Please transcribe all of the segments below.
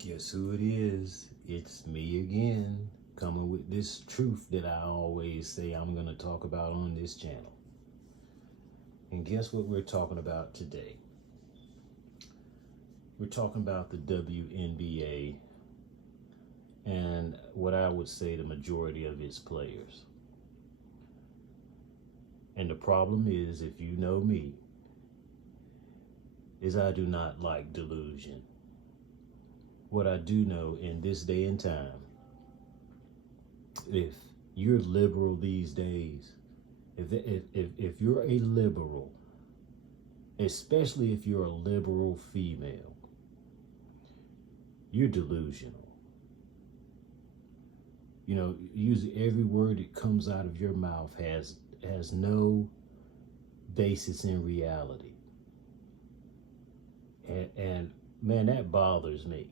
Guess who it is? It's me again, coming with this truth that I always say I'm going to talk about on this channel. And guess what we're talking about today? We're talking about the WNBA and what I would say the majority of its players. And the problem is, if you know me, is I do not like delusion. What I do know in this day and time, if you're liberal these days, if you're a liberal, especially if you're a liberal female, you're delusional. You know, usually every word that comes out of your mouth has no basis in reality. And man, that bothers me.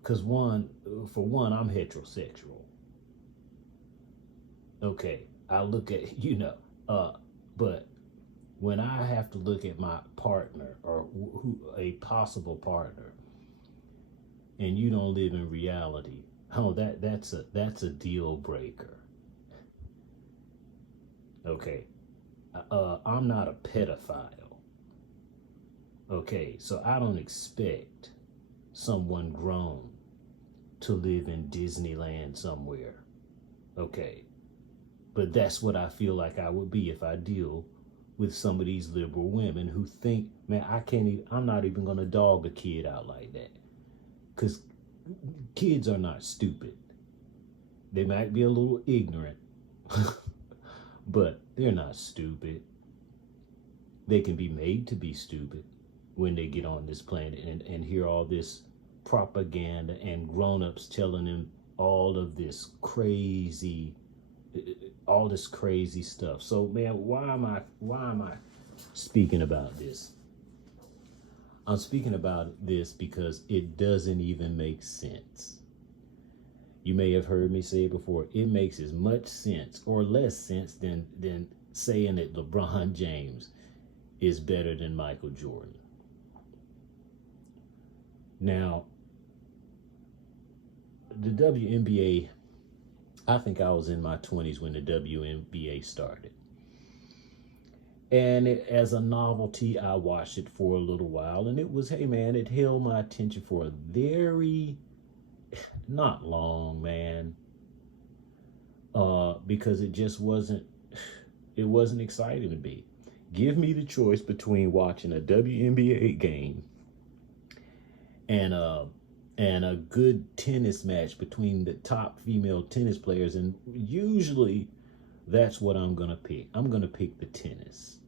Because for one, I'm heterosexual. Okay, I look at, but when I have to look at my partner or a possible partner, and you don't live in reality, that's a deal breaker. Okay, I'm not a pedophile. Okay, so I don't expect someone grown to live in Disneyland somewhere. Okay, but that's what I feel like I would be if I deal with some of these liberal women who think, man, I'm not even gonna dog a kid out like that. Because kids are not stupid. They might be a little ignorant, but they're not stupid. They can be made to be stupid when they get on this planet and hear all this propaganda and grown-ups telling them all this crazy stuff. So man, why am I speaking about this? I'm speaking about this because it doesn't even make sense. You may have heard me say it before. It makes as much sense or less sense than saying that LeBron James is better than Michael Jordan. Now, the WNBA, I think I was in my 20s when the WNBA started. And as a novelty, I watched it for a little while. And it was, hey man, it held my attention for a very, not long, man. Because it just wasn't exciting to me. Give me the choice between watching a WNBA game and a good tennis match between the top female tennis players, and usually that's what I'm gonna pick. I'm gonna pick the tennis.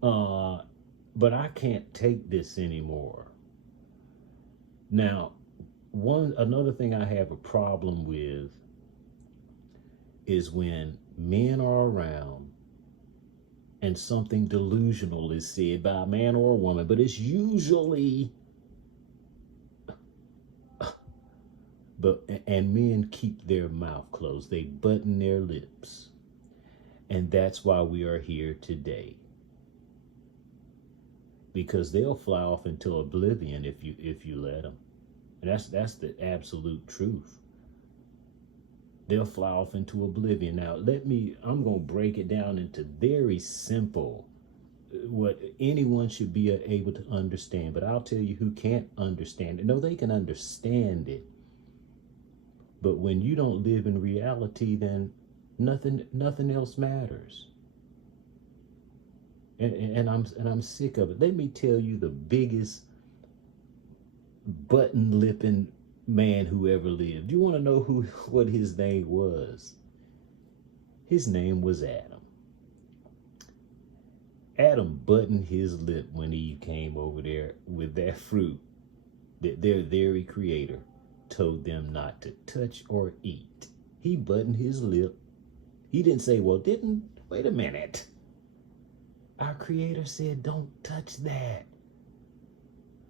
But I can't take this anymore. Now, another thing I have a problem with is when men are around and something delusional is said by a man or a woman, but it's usually, and men keep their mouth closed. They button their lips. And that's why we are here today. Because they'll fly off into oblivion if you let them. And that's the absolute truth. They'll fly off into oblivion. Now, I'm going to break it down into very simple, what anyone should be able to understand. But I'll tell you who can't understand it. No, they can understand it. But when you don't live in reality, then nothing else matters. And I'm sick of it. Let me tell you the biggest button-lipping man who ever lived. You want to know what his name was? His name was Adam. Adam buttoned his lip when Eve came over there with that fruit that their very creator told them not to touch or eat. He buttoned his lip. He didn't say, wait a minute. Our creator said, don't touch that.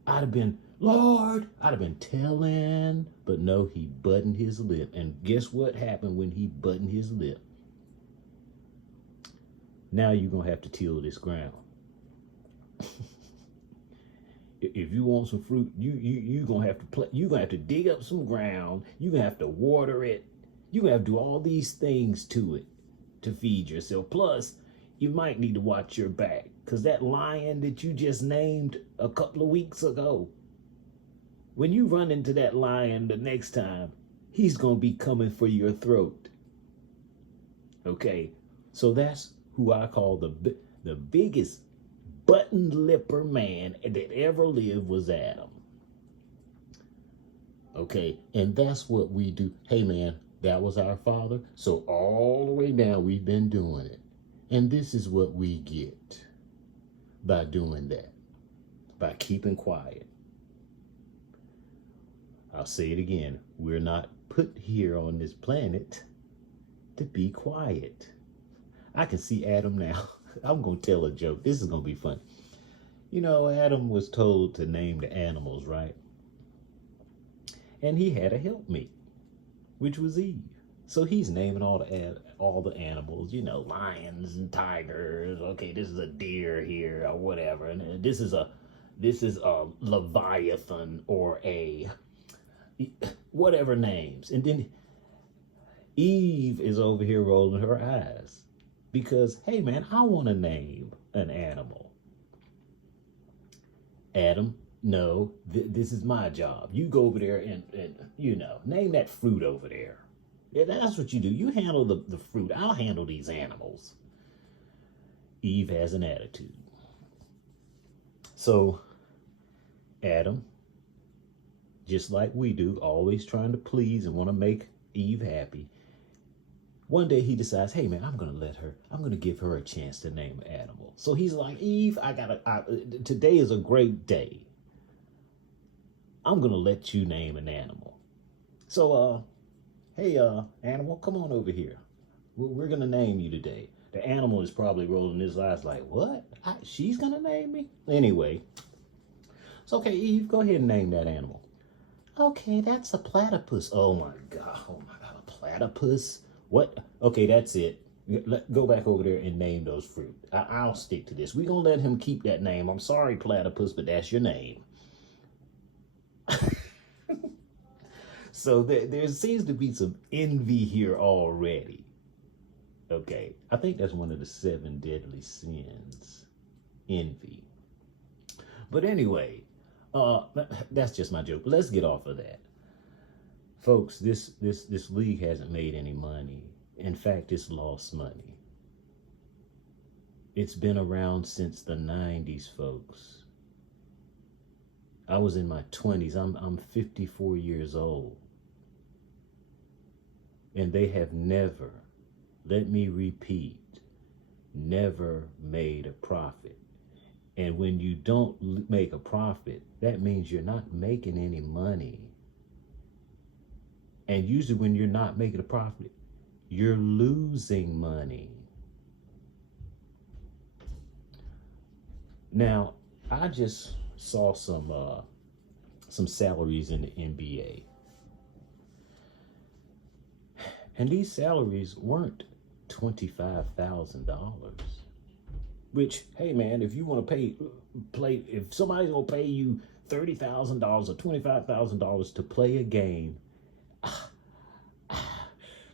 I'd have been, Lord, I'd have been telling, but no, he buttoned his lip. And guess what happened when he buttoned his lip? Now you're going to have to till this ground. If you want some fruit, you gonna have to you gonna have to dig up some ground. You gonna have to water it. You gonna have to do all these things to it to feed yourself. Plus, you might need to watch your back, because that lion that you just named a couple of weeks ago, when you run into that lion the next time, he's gonna be coming for your throat. Okay, so that's who I call the biggest button lipper man that ever lived was Adam. Okay, and that's what we do. Hey man, that was our father. So all the way down, we've been doing it. And this is what we get by doing that, by keeping quiet. I'll say it again. We're not put here on this planet to be quiet. I can see Adam now. I'm going to tell a joke. This is going to be fun. You know, Adam was told to name the animals, right? And he had a helpmeet, which was Eve. So he's naming all the animals, you know, lions and tigers. Okay, this is a deer here or whatever. And this is a leviathan or a whatever names. And then Eve is over here rolling her eyes because, hey man, I want to name an animal. Adam, no, this is my job. You go over there and you know, name that fruit over there. Yeah, that's what you do. You handle the fruit. I'll handle these animals. Eve has an attitude. So Adam, just like we do, always trying to please and want to make Eve happy. One day he decides, hey man, I'm going to give her a chance to name an animal. So he's like, Eve, today is a great day. I'm going to let you name an animal. So, hey, animal, come on over here. We're going to name you today. The animal is probably rolling his eyes like, what? She's going to name me? Anyway, it's okay, Eve, go ahead and name that animal. Okay, that's a platypus. Oh my God, a platypus? What? Okay, that's it. Go back over there and name those fruit. I'll stick to this. We're going to let him keep that name. I'm sorry, platypus, but that's your name. So there seems to be some envy here already. Okay, I think that's one of the 7 deadly sins, envy. But anyway, that's just my joke. Let's get off of that. Folks, this league hasn't made any money. In fact, it's lost money. It's been around since the 90s, folks. I was in my 20s. I'm 54 years old. And they have never, let me repeat, never made a profit. And when you don't make a profit, that means you're not making any money. And usually when you're not making a profit, you're losing money. Now, I just saw some salaries in the NBA. And these salaries weren't $25,000. Which, hey man, if you want to if somebody's gonna pay you $30,000 or $25,000 to play a game,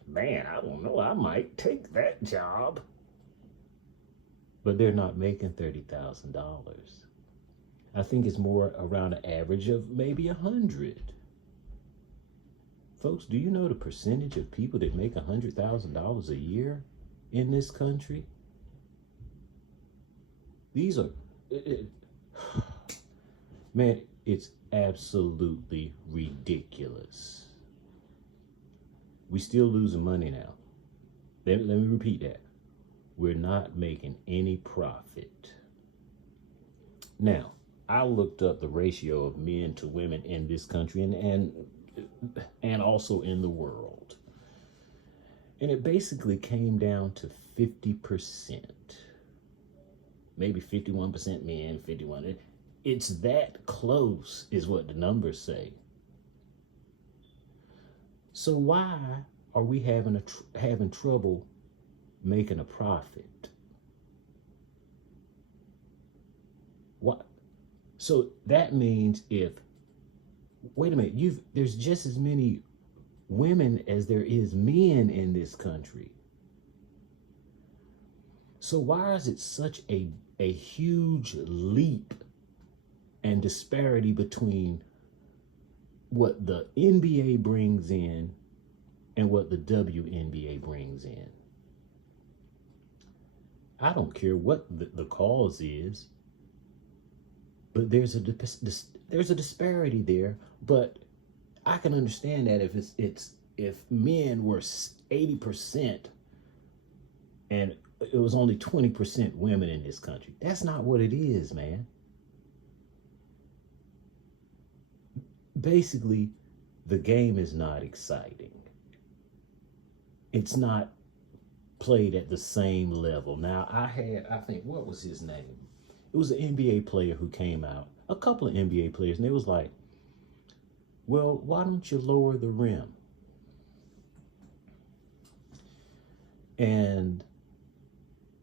man, I don't know, I might take that job. But they're not making $30,000. I think it's more around an average of maybe 100. Folks, do you know the percentage of people that make $100,000 a year in this country? These are, man, it's absolutely ridiculous. We still losing money now. Let me repeat that. We're not making any profit. Now, I looked up the ratio of men to women in this country and also in the world. And it basically came down to 50%. Maybe 51% men, 51. It's that close is what the numbers say. So why are we having trouble making a profit? What? So that means if, wait a minute, there's just as many women as there is men in this country. So why is it such a huge leap and disparity between what the NBA brings in and what the WNBA brings in? I don't care what the cause is, but there's a disparity there. But I can understand that if men were 80% and it was only 20% women in this country. That's not what it is, man. Basically, the game is not exciting. It's not played at the same level. Now, I think, what was his name? It was an NBA player who came out, a couple of NBA players, and it was like, well, why don't you lower the rim? And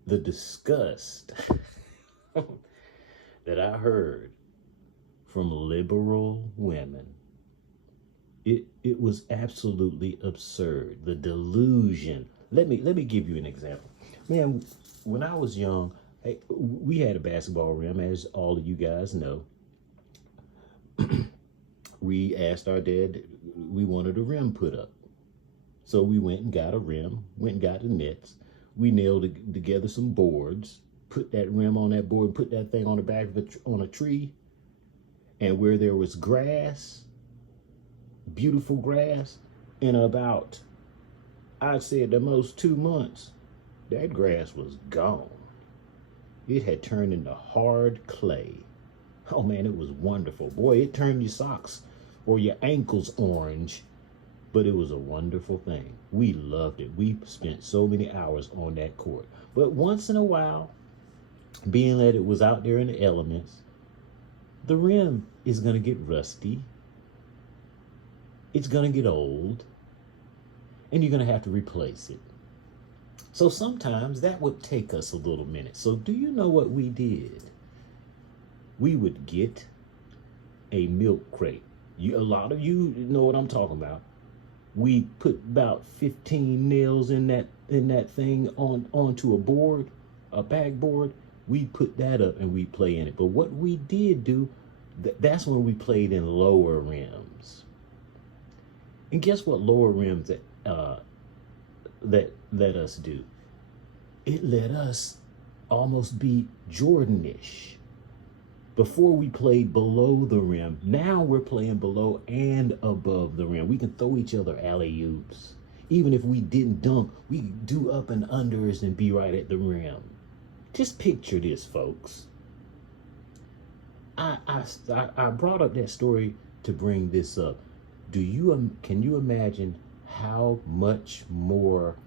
the disgust that I heard from liberal women, it was absolutely absurd. The delusion. Let me give you an example. Man, when I was young, we had a basketball rim, as all of you guys know. We asked our dad, we wanted a rim put up. So we went and got a rim, went and got the nets. We nailed together some boards, put that rim on that board, put that thing on the back of on a tree. And where there was grass, beautiful grass, in about, I'd say at the most 2 months, that grass was gone. It had turned into hard clay. Oh man, it was wonderful. Boy, it turned your socks or your ankles orange, but it was a wonderful thing. We loved it. We spent so many hours on that court. But once in a while, being that it was out there in the elements, the rim is going to get rusty. It's going to get old, and you're going to have to replace it. So sometimes that would take us a little minute. So do you know what we did? We would get a milk crate. A lot of you know what I'm talking about. We put about 15 nails in that thing onto a board, a backboard. We put that up and we play in it. But what we did do, that's when we played in lower rims. And guess what lower rims that let us do? It let us almost be Jordanish. Before we played below the rim, now we're playing below and above the rim. We can throw each other alley-oops. Even if we didn't dunk, we could do up and unders and be right at the rim. Just picture this, folks. I brought up that story to bring this up. Can you imagine how much more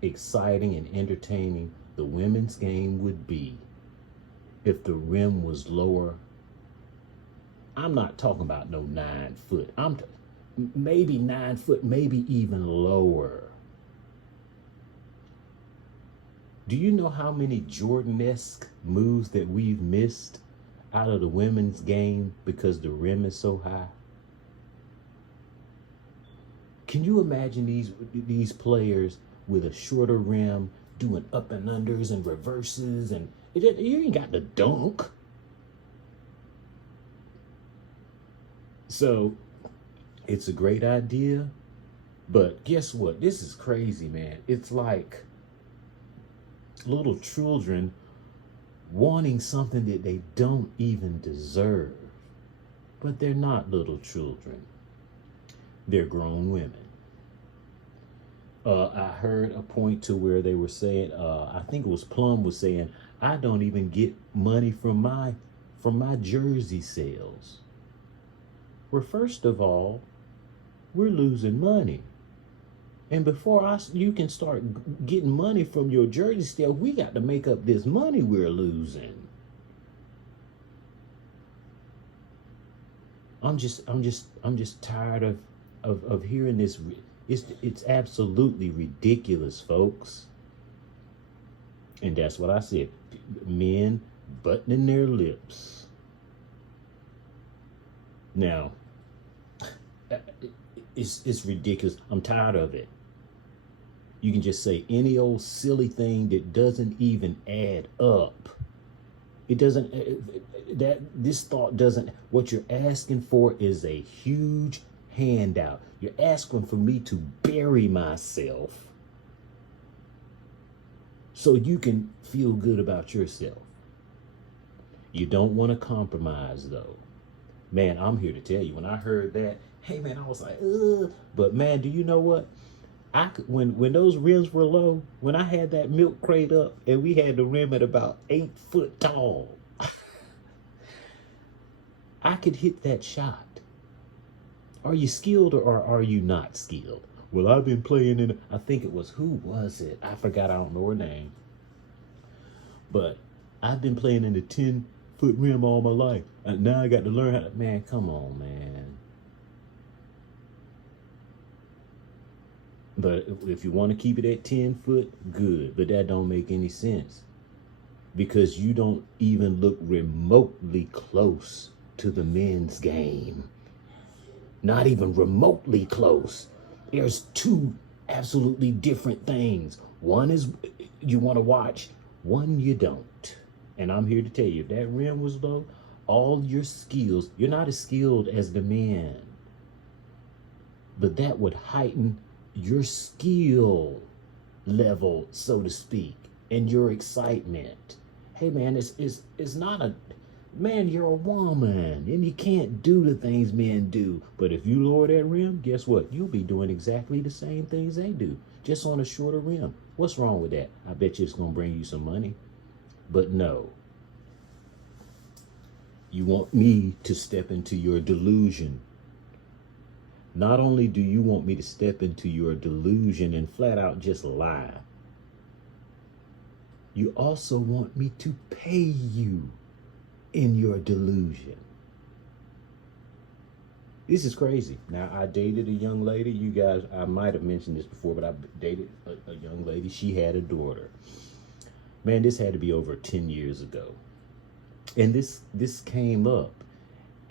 exciting and entertaining the women's game would be if the rim was lower? I'm not talking about no 9 foot. Maybe 9 foot, maybe even lower. Do you know how many Jordan-esque moves that we've missed out of the women's game because the rim is so high? Can you imagine these players with a shorter rim doing up and unders and reverses, and you ain't got to dunk. So it's a great idea, but guess what? This is crazy, man. It's like little children wanting something that they don't even deserve. But they're not little children. They're grown women. I heard a point to where they were saying, I think it was Plum was saying, I don't even get money from my jersey sales. Well, first of all, we're losing money. And before you can start getting money from your jersey sales, we got to make up this money we're losing. I'm just tired of hearing this. It's absolutely ridiculous, folks. And that's what I said. Men buttoning their lips Now, it's ridiculous. I'm tired of it. You can just say any old silly thing that doesn't even add up. It doesn't, that this thought doesn't, what you're asking for is a huge handout. You're asking for me to bury myself so you can feel good about yourself. You don't want to compromise though. Man, I'm here to tell you, when I heard that, hey man, I was like, ugh. But man, do you know what? I could, when those rims were low, when I had that milk crate up and we had the rim at about 8 foot tall, I could hit that shot. Are you skilled or are you not skilled? Well, I've been playing in, I think it was, who was it? I forgot, I don't know her name. But I've been playing in the 10-foot rim all my life. And now I got to learn how to, man, come on, man. But if you want to keep it at 10 foot, good. But that don't make any sense. Because you don't even look remotely close to the men's game. Not even remotely close. There's two absolutely different things. One is you want to watch, one you don't. And I'm here to tell you, if that rim was low, all your skills, you're not as skilled as the men. But that would heighten your skill level, so to speak, and your excitement. Hey man, it's not a, man, you're a woman and you can't do the things men do. But if you lower that rim, guess what? You'll be doing exactly the same things they do, just on a shorter rim. What's wrong with that? I bet you it's gonna bring you some money. But no. You want me to step into your delusion. Not only do you want me to step into your delusion and flat out just lie, you also want me to pay you in your delusion. This is crazy. Now, I dated a young lady. You guys, I might have mentioned this before, but I dated a young lady. She had a daughter. Man, this had to be over 10 years ago. And this came up.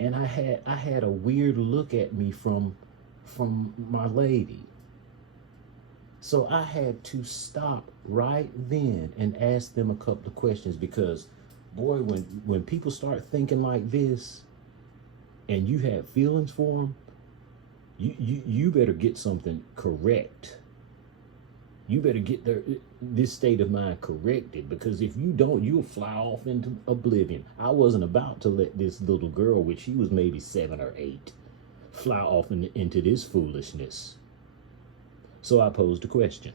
And I had a weird look at me from my lady. So I had to stop right then and ask them a couple of questions, because boy, when people start thinking like this and you have feelings for them, you better get something correct. You better get this state of mind corrected, because if you don't, you'll fly off into oblivion. I wasn't about to let this little girl, which she was maybe 7 or 8, fly off into this foolishness. So I posed a question.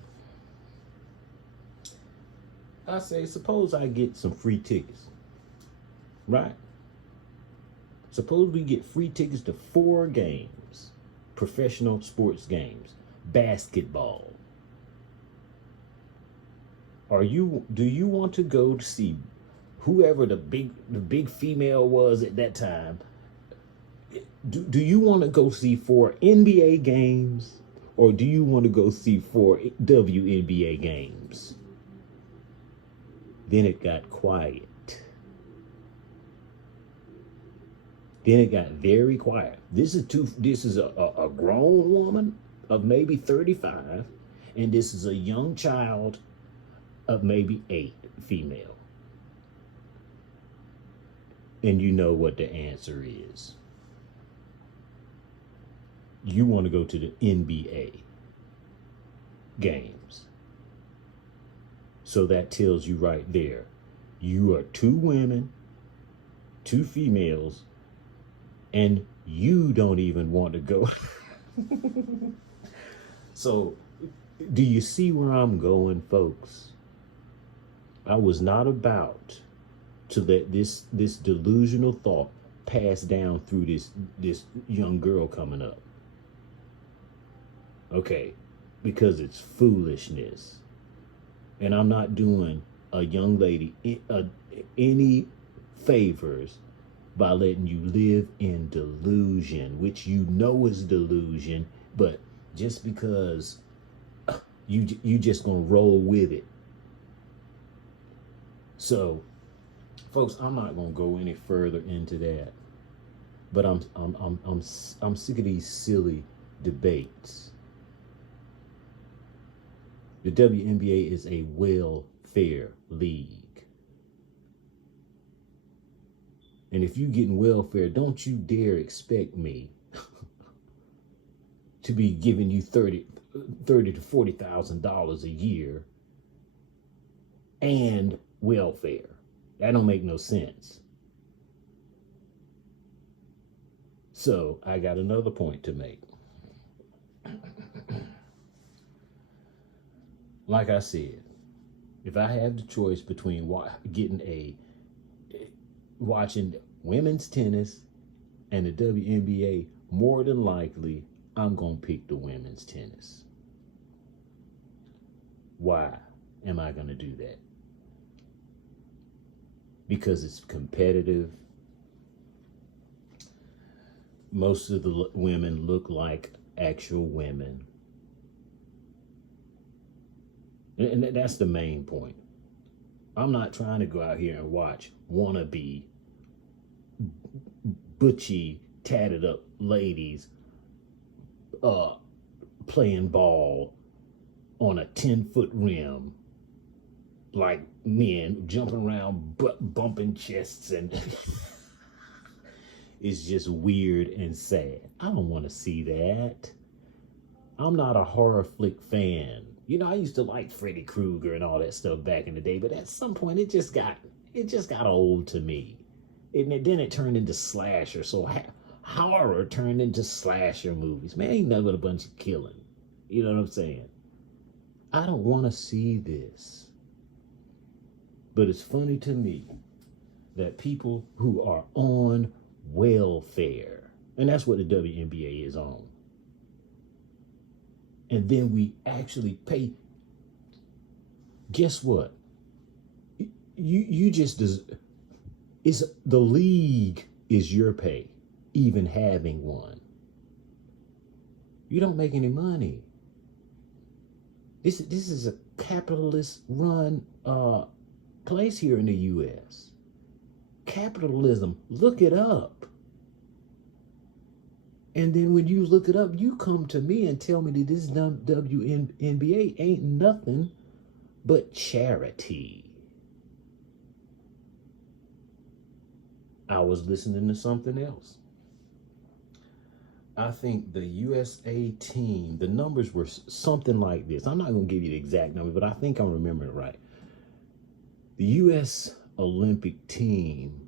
I say, suppose I get some free tickets, right? Suppose we get free tickets to 4 games, professional sports games, basketball. Do you want to go to see whoever the big female was at that time? Do you want to go see 4 NBA games, or do you want to go see 4 WNBA games? Then it got quiet. Then it got very quiet. This is a grown woman of maybe 35, and this is a young child of maybe 8, female. And you know what the answer is. You want to go to the NBA games. So that tells you right there, you are 2 women, 2 females, and you don't even want to go. So, do you see where I'm going, folks? I was not about to let this delusional thought pass down through this young girl coming up. Okay, because it's foolishness. And I'm not doing a young lady any favors by letting you live in delusion, which you know is delusion, but just because you just gonna roll with it. So, folks, I'm not gonna go any further into that. But I'm sick of these silly debates. The WNBA is a welfare league. And if you getting welfare, don't you dare expect me to be giving you $30 to $40,000 a year and welfare. That don't make no sense. So I got another point to make. Like I said, if I have the choice between watching women's tennis and the WNBA, more than likely I'm gonna pick the women's tennis. Why am I gonna do that? Because it's competitive. Most of the women look like actual women. And that's the main point. I'm not trying to go out here and watch wannabe, butchy, tatted up ladies playing ball on a 10-foot rim like men jumping around, bumping chests, and it's just weird and sad. I don't want to see that. I'm not a horror flick fan. You know, I used to like Freddy Krueger and all that stuff back in the day, but at some point it just got old to me. And then it turned into slasher. So horror turned into slasher movies. Man, ain't nothing but a bunch of killing. You know what I'm saying? I don't want to see this. But it's funny to me that people who are on welfare, and that's what the WNBA is on, and then we actually pay. Guess what? You just is the league is your pay, even having one. You don't make any money. This is a capitalist run place here in the U.S. Capitalism, look it up. And then when you look it up, you come to me and tell me that this WNBA ain't nothing but charity. I was listening to something else. I think the USA team, the numbers were something like this. I'm not going to give you the exact number, but I think I'm remembering it right. The U.S. Olympic team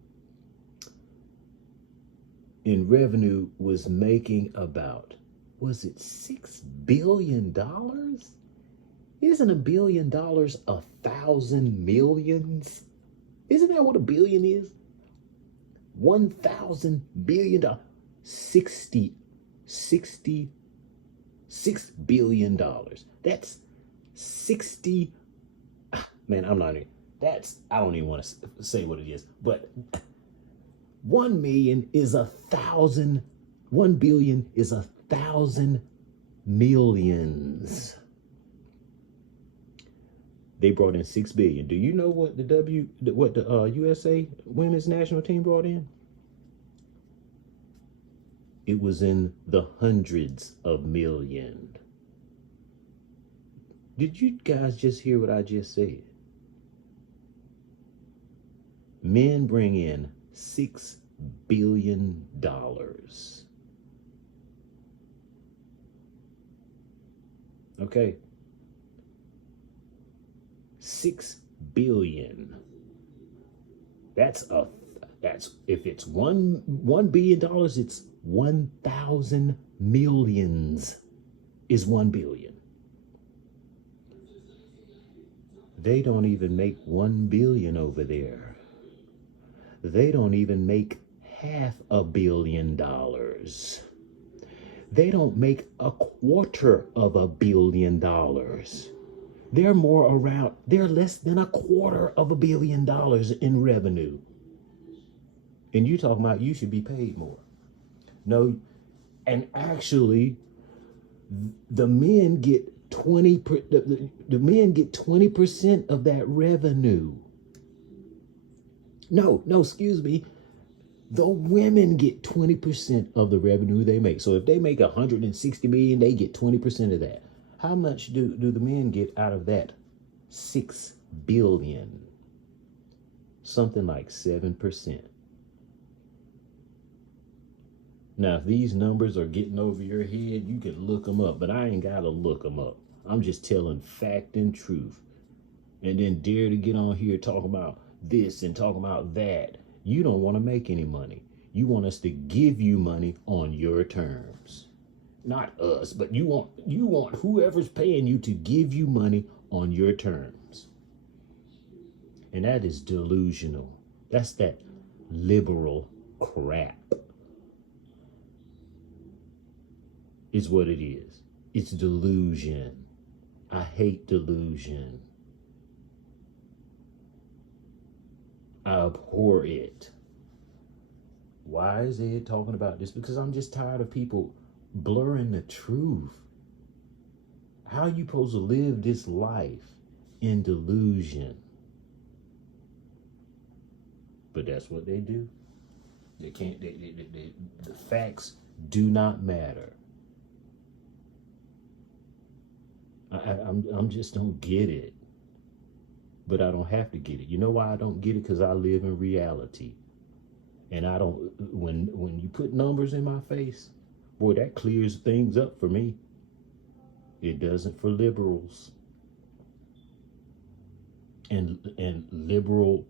in revenue was making about, was it $6 billion? Isn't $1 billion 1,000 millions? Isn't that what a billion is? 1,000 billion dollars. $6 billion. That's 60. Man, I'm not even. I don't even want to say what it is, but 1 million is 1,000. 1 billion is 1,000 millions. They brought in 6 billion. Do you know what the USA women's national team brought in? It was in the hundreds of millions. Did you guys just hear what I just said? Men bring in $6 billion. Okay. 6 billion. That's if it's $1 billion, it's 1,000 millions is 1 billion. They don't even make 1 billion over there. They don't even make $500 million. They don't make $250 million. They're less than $250 million in revenue. And you talking about you should be paid more. No, and actually, the men get 20% of that revenue. No, excuse me. The women get 20% of the revenue they make. So if they make 160 million, they get 20% of that. How much do the men get out of that? 6 billion. Something like 7%. Now, if these numbers are getting over your head, you can look them up, but I ain't got to look them up. I'm just telling fact and truth. And then dare to get on here talking about this and talking about that. You don't want to make any money. You want us to give you money on your terms. Not us, but you want whoever's paying you to give you money on your terms. And that is delusional. That's that liberal crap. Is what it is. It's delusion. I hate delusion. I abhor it. Why is Ed talking about this? Because I'm just tired of people blurring the truth. How are you supposed to live this life in delusion? But that's what they do. They can't. The facts do not matter. I'm just don't get it. But I don't have to get it. You know why I don't get it? Because I live in reality. And I don't, when you put numbers in my face, boy, that clears things up for me. It doesn't for liberals. And liberal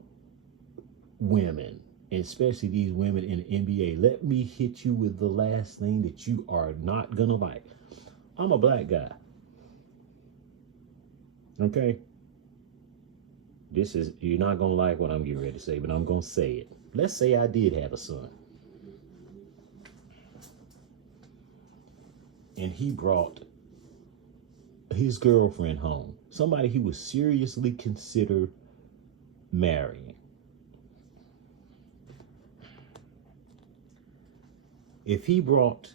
women, especially these women in the NBA. Let me hit you with the last thing that you are not gonna like. I'm a black guy. Okay? You're not going to like what I'm getting ready to say, but I'm going to say it. Let's say I did have a son. And he brought his girlfriend home. Somebody he would seriously consider marrying. If he brought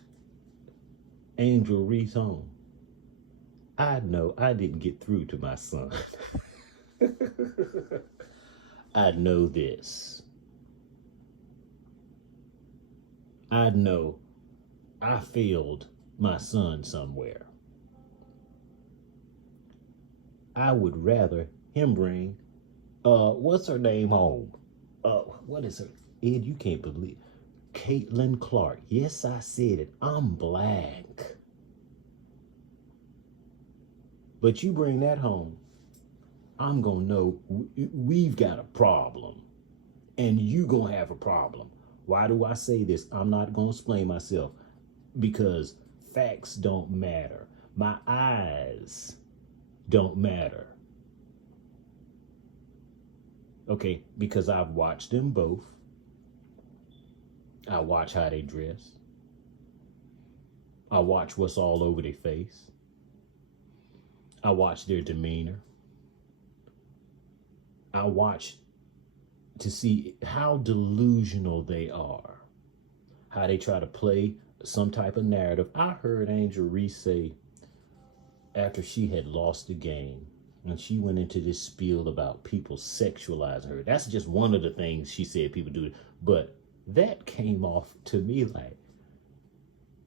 Angel Reese home, I'd know I didn't get through to my son. I know this. I know I failed my son somewhere. I would rather him bring, what's her name home? What is her? Ed, you can't believe. Caitlin Clark. Yes, I said it. I'm black. But you bring that home, I'm going to know we've got a problem. And you going to have a problem. Why do I say this? I'm not going to explain myself. Because facts don't matter. My eyes don't matter. Okay, because I've watched them both. I watch how they dress. I watch what's all over their face. I watch their demeanor. I watch to see how delusional they are, how they try to play some type of narrative. I heard Angel Reese say after she had lost the game, and she went into this spiel about people sexualizing her. That's just one of the things she said people do. But that came off to me like,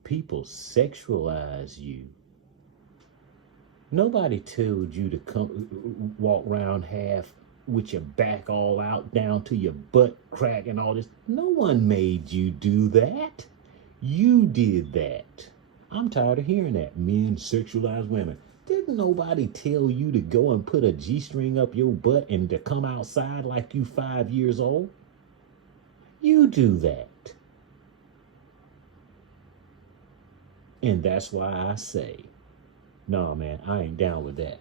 people sexualize you. Nobody told you to come walk around half with your back all out down to your butt crack and all this. No one made you do that. You did that. I'm tired of hearing that. Men sexualize women. Didn't nobody tell you to go and put a G-string up your butt and to come outside like you 5 years old? You do that. And that's why I say, no, man, I ain't down with that.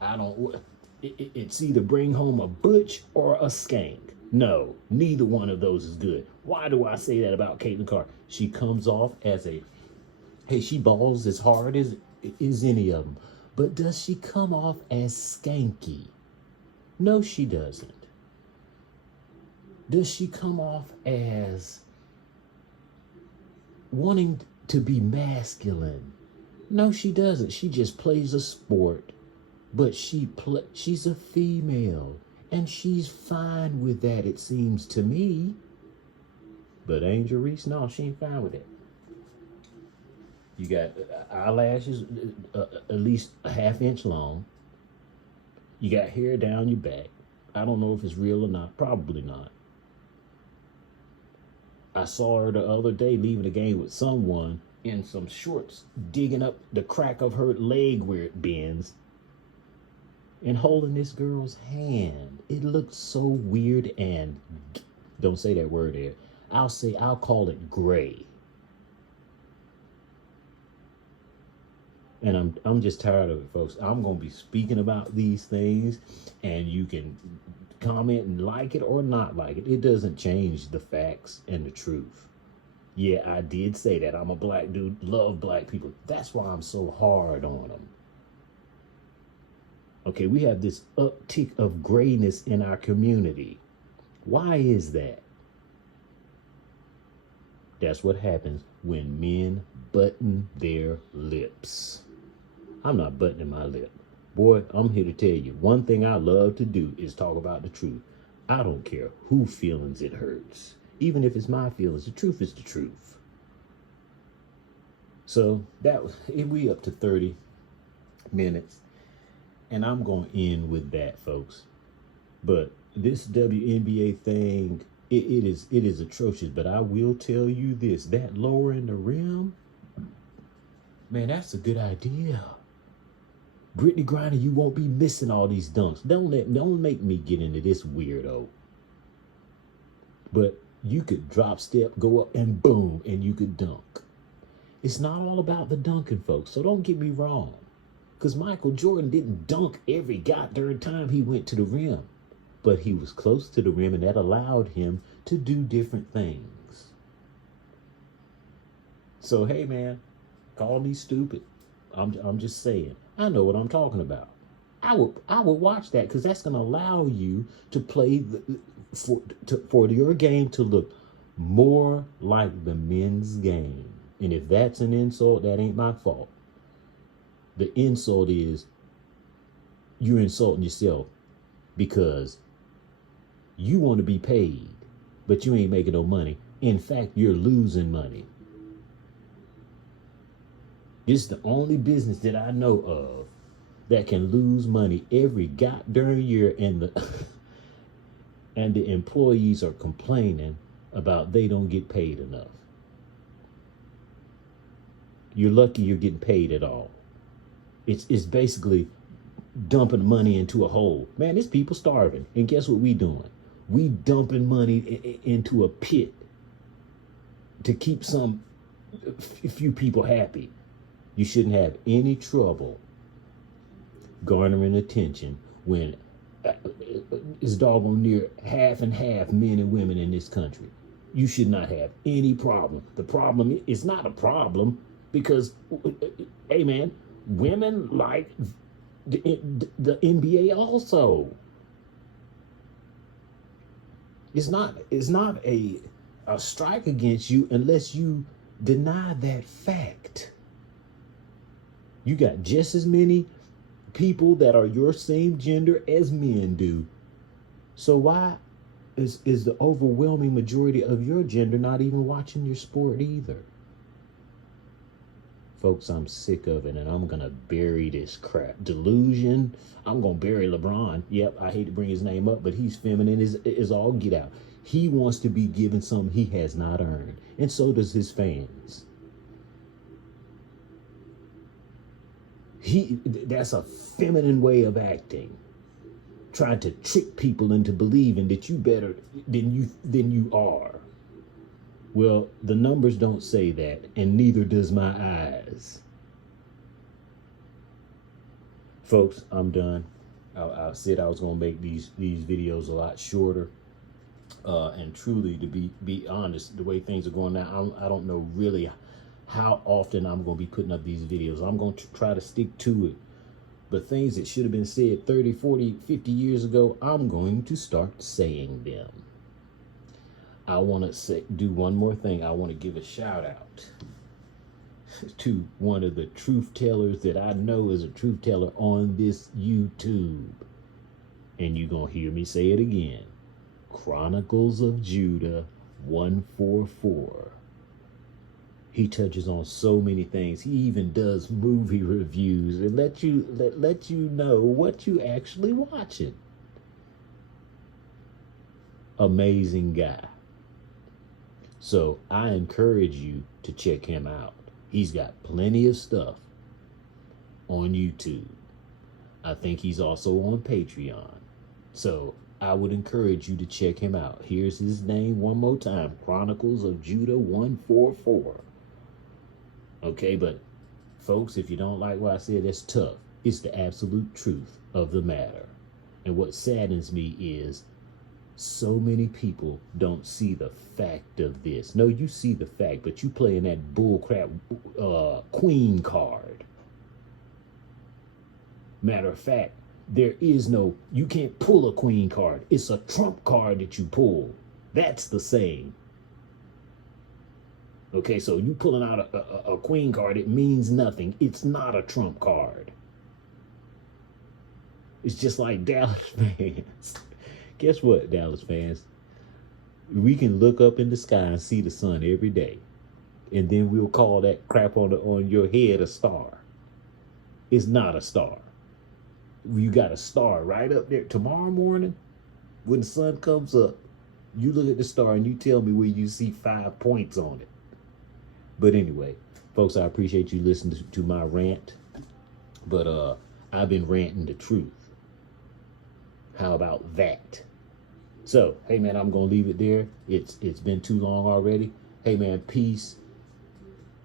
I don't, it's either bring home a butch or a skank. No, neither one of those is good. Why do I say that about Caitlin Clark? She comes off as a, hey, she balls as hard as any of them. But does she come off as skanky? No, she doesn't. Does she come off as wanting to be masculine? No, she doesn't. She just plays a sport. But she's a female. And she's fine with that, it seems to me. But Angel Reese, no, she ain't fine with it. You got eyelashes at least a ½ inch long. You got hair down your back. I don't know if it's real or not. Probably not. I saw her the other day leaving the game with someone in some shorts, digging up the crack of her leg where it bends and holding this girl's hand. It looked so weird and, don't say that word there. I'll call it gray. And I'm just tired of it, folks. I'm going to be speaking about these things, and you can comment and like it or not like it. It doesn't change the facts and the truth. Yeah, I did say that. I'm a black dude, love black people. That's why I'm so hard on them. Okay, we have this uptick of grayness in our community. Why is that? That's what happens when men button their lips. I'm not buttoning my lip. Boy, I'm here to tell you, one thing I love to do is talk about the truth. I don't care whose feelings it hurts. Even if it's my feelings, the truth is the truth. So we up to 30 minutes. And I'm going to end with that, folks. But this WNBA thing, it is atrocious. But I will tell you this, that lowering the rim, man, that's a good idea. Brittany Griner, you won't be missing all these dunks. Don't make me get into this weirdo. But you could drop step, go up, and boom, and you could dunk. It's not all about the dunking, folks. So don't get me wrong. Because Michael Jordan didn't dunk every goddamn time he went to the rim. But he was close to the rim, and that allowed him to do different things. So, hey, man, call me stupid. I'm just saying. I know what I'm talking about. I would watch that because that's going to allow you to play for your game to look more like the men's game. And if that's an insult, that ain't my fault. The insult is you're insulting yourself because you want to be paid, but you ain't making no money. In fact, you're losing money. It's the only business that I know of that can lose money every goddamn year, and the employees are complaining about they don't get paid enough. You're lucky you're getting paid at all. It's basically dumping money into a hole. Man, there's people starving. And guess what we doing? We dumping money into a pit to keep a few people happy. You shouldn't have any trouble garnering attention when it's doggone near half and half men and women in this country. You should not have any problem. The problem is not a problem because, hey man, women like the NBA also. It's not a strike against you unless you deny that fact. You got just as many people that are your same gender as men do. So why is the overwhelming majority of your gender not even watching your sport either? Folks, I'm sick of it, and I'm going to bury this crap. Delusion, I'm going to bury LeBron. Yep, I hate to bring his name up, but he's feminine is all get out. He wants to be given something he has not earned, and so does his fans. That's a feminine way of acting, trying to trick people into believing that you better than you are. Well, the numbers don't say that, and neither does my eyes. Folks, I'm done. I said I was going to make these videos a lot shorter. And truly, to be honest, the way things are going now, I don't know really how often I'm going to be putting up these videos. I'm going to try to stick to it. But things that should have been said 30, 40, 50 years ago, I'm going to start saying them. I want to do one more thing. I want to give a shout out to one of the truth tellers that I know is a truth teller on this YouTube. And you're going to hear me say it again. Chronicles of Judah, 144. He touches on so many things. He even does movie reviews and let you know what you actually watching. Amazing guy. So I encourage you to check him out. He's got plenty of stuff on YouTube. I think he's also on Patreon. So I would encourage you to check him out. Here's his name one more time. Chronicles of Judah 144. Okay, but folks, if you don't like what I said, that's tough. It's the absolute truth of the matter. And what saddens me is so many people don't see the fact of this. No, you see the fact, but you playing that bullcrap queen card. Matter of fact, you can't pull a queen card. It's a trump card that you pull. That's the saying. Okay, so you pulling out a queen card, it means nothing. It's not a trump card. It's just like Dallas fans. Guess what, Dallas fans? We can look up in the sky and see the sun every day. And then we'll call that crap on your head a star. It's not a star. You got a star right up there. Tomorrow morning, when the sun comes up, you look at the star and you tell me where you see 5 points on it. But anyway, folks, I appreciate you listening to my rant. But I've been ranting the truth. How about that? So, hey man, I'm gonna leave it there. It's been too long already. Hey man, peace.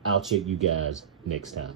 I'll check you guys next time.